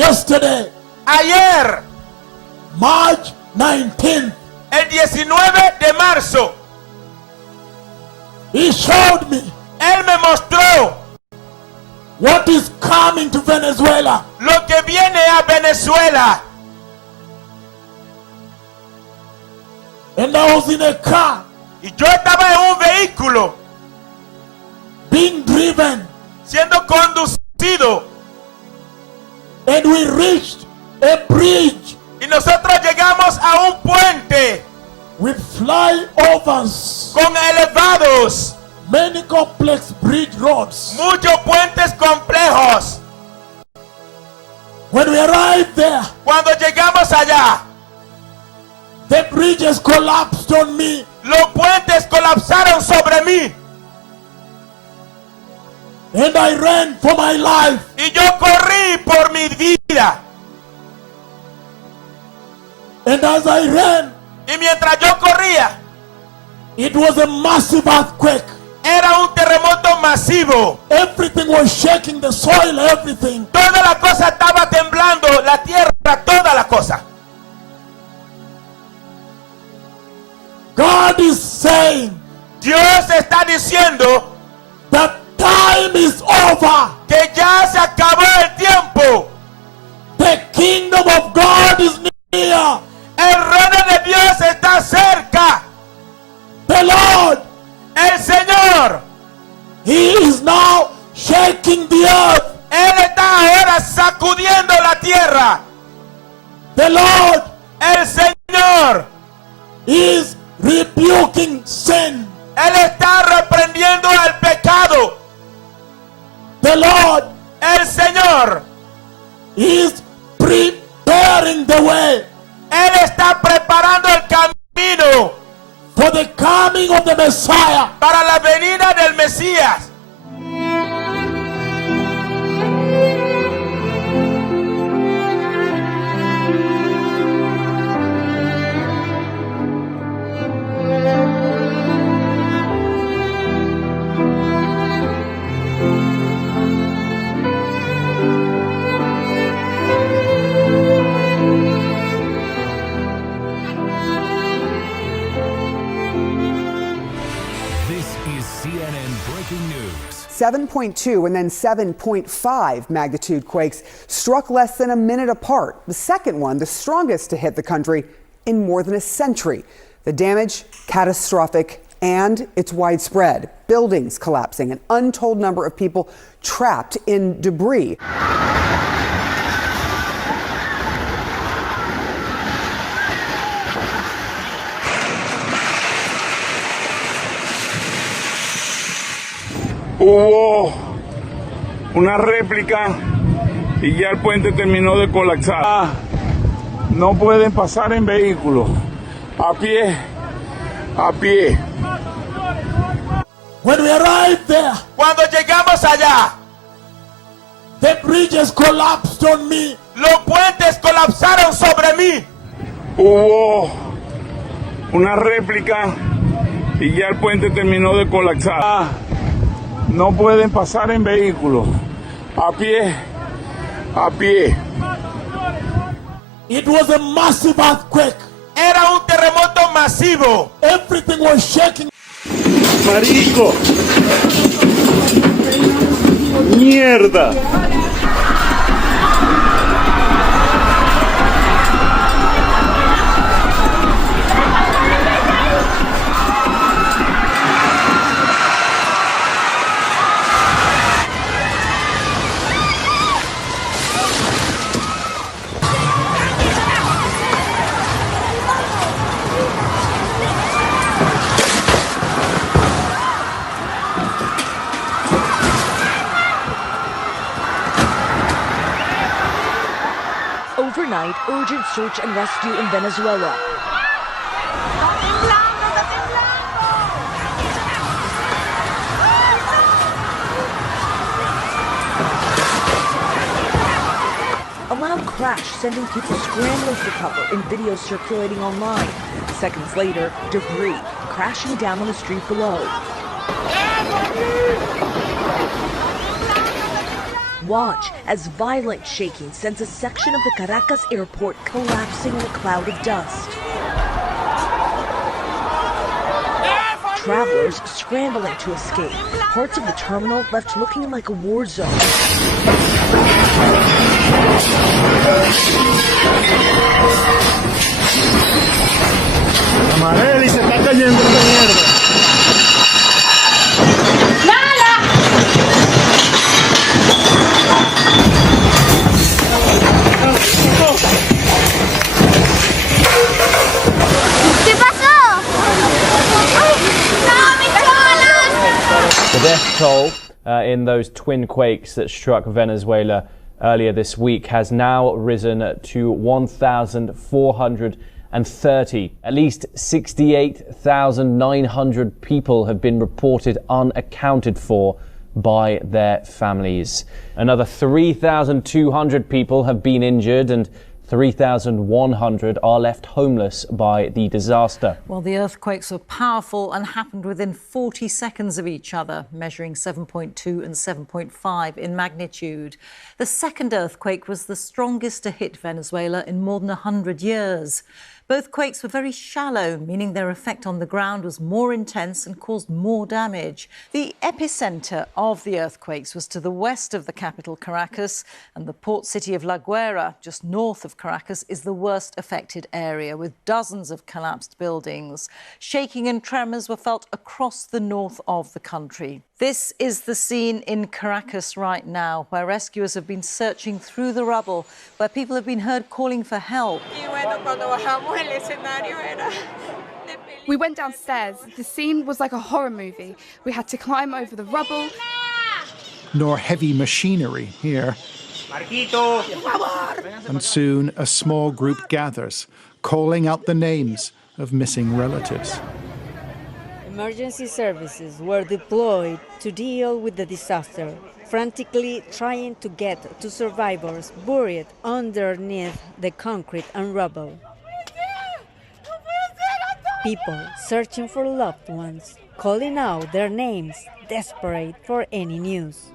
Yesterday, ayer, March 19th, el 19 de marzo, he showed me él me mostró what is coming to Venezuela. lo que viene a Venezuela. And I was in a car Y yo estaba en un vehículo being driven, siendo conducido. and we reached a bridge Y nosotros llegamos a un puente with flyovers, con elevados, many complex bridge roads. muchos puentes complejos. When we arrived there, Cuando llegamos allá, the bridges collapsed on me. los puentes colapsaron sobre mí. And I ran for my life. Y yo corrí por mi vida. And as I ran, Y mientras yo corría, it was a massive earthquake. era un terremoto masivo. Everything was shaking, the soil, everything. Toda la cosa estaba temblando, la tierra, toda la cosa. God is saying Dios está diciendo that time is over. que ya se acabó el tiempo. The kingdom of God is near. El reino de Dios está cerca. The Lord, El Señor, He is now shaking the earth. Él está ahora sacudiendo la tierra. The Lord El Señor, is rebuking sin. Él está reprendiendo el pecado. The Lord El Señor, is preparing the way Él está preparando el camino for the coming of the Messiah. para la venida del Mesías. This is CNN Breaking News. 7.2 and then 7.5 magnitude quakes struck less than a minute apart. The second one, the strongest to hit the country in more than a century. The damage, catastrophic, and it's widespread. Buildings collapsing, an untold number of people trapped in debris. Hubo una réplica y ya el puente terminó de colapsar. No pueden pasar en vehículos, a pie, a pie. When we arrived there, Cuando llegamos allá, the bridges collapsed on me. los puentes colapsaron sobre mí. Hubo una réplica y ya el puente terminó de colapsar. No pueden pasar en vehículos, a pie, a pie. It was a massive earthquake. Era un terremoto masivo. Everything was shaking. Marico. Mierda. Overnight, urgent search and rescue in Venezuela. A loud crash sending people scrambling for cover in videos circulating online. Seconds later, debris crashing down on the street below. watch as violent shaking sends a section of the Caracas airport collapsing in a cloud of dust. Travelers scrambling to escape. Parts of the terminal left looking like a war zone. Amareli, se está cayendo esta mierda. The death toll in those twin quakes that struck Venezuela earlier this week has now risen to 1,430. At least 68,900 people have been reported unaccounted for by their families. Another 3,200 people have been injured and 3,100 are left homeless by the disaster. Well, the earthquakes were powerful and happened within 40 seconds of each other, measuring 7.2 and 7.5 in magnitude. The second earthquake was the strongest to hit Venezuela in more than 100 years. Both quakes were very shallow, meaning their effect on the ground was more intense and caused more damage. The epicenter of the earthquakes was to the west of the capital, Caracas, and the port city of La Guaira, just north of Caracas, is the worst affected area, with dozens of collapsed buildings. Shaking and tremors were felt across the north of the country. This is the scene in Caracas right now, where rescuers have been searching through the rubble, where people have been heard calling for help. We went downstairs. The scene was like a horror movie. We had to climb over the rubble. Nor heavy machinery here. And soon a small group gathers, calling out the names of missing relatives. Emergency services were deployed to deal with the disaster, frantically trying to get to survivors buried underneath the concrete and rubble. People searching for loved ones, calling out their names, desperate for any news.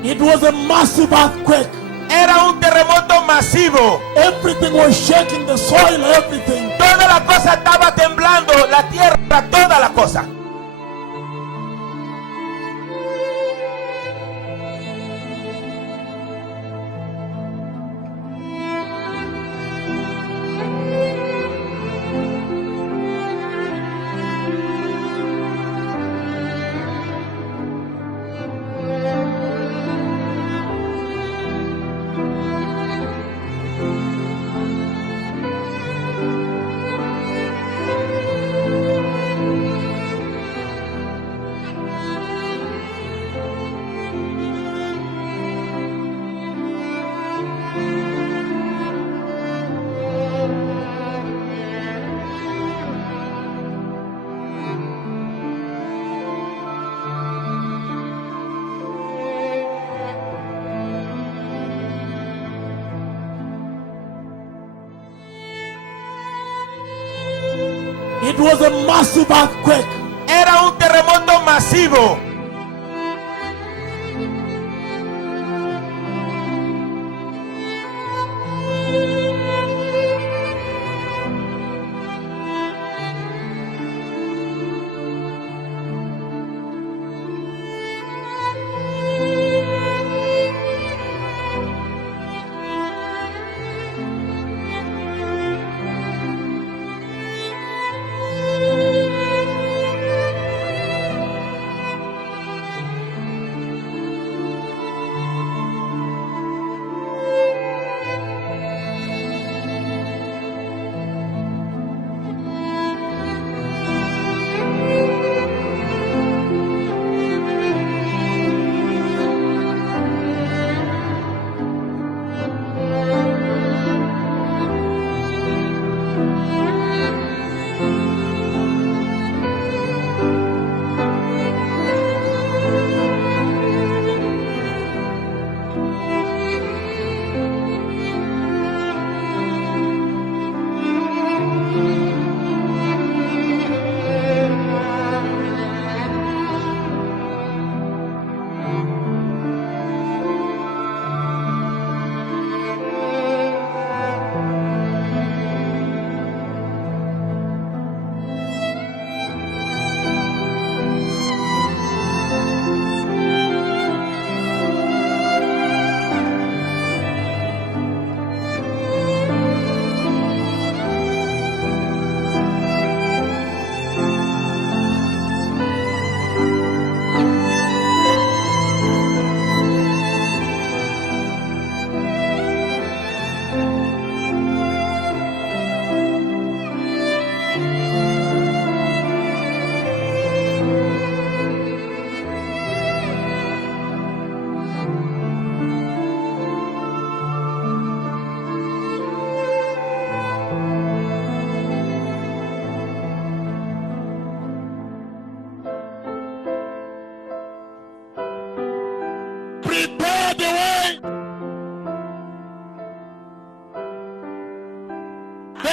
It was a massive earthquake. Era un terremoto masivo. Everything was shaking, the soil, everything. Toda la cosa estaba temblando, la tierra, toda la cosa. It was a massive earthquake. Era un terremoto masivo.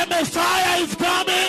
The Messiah is coming.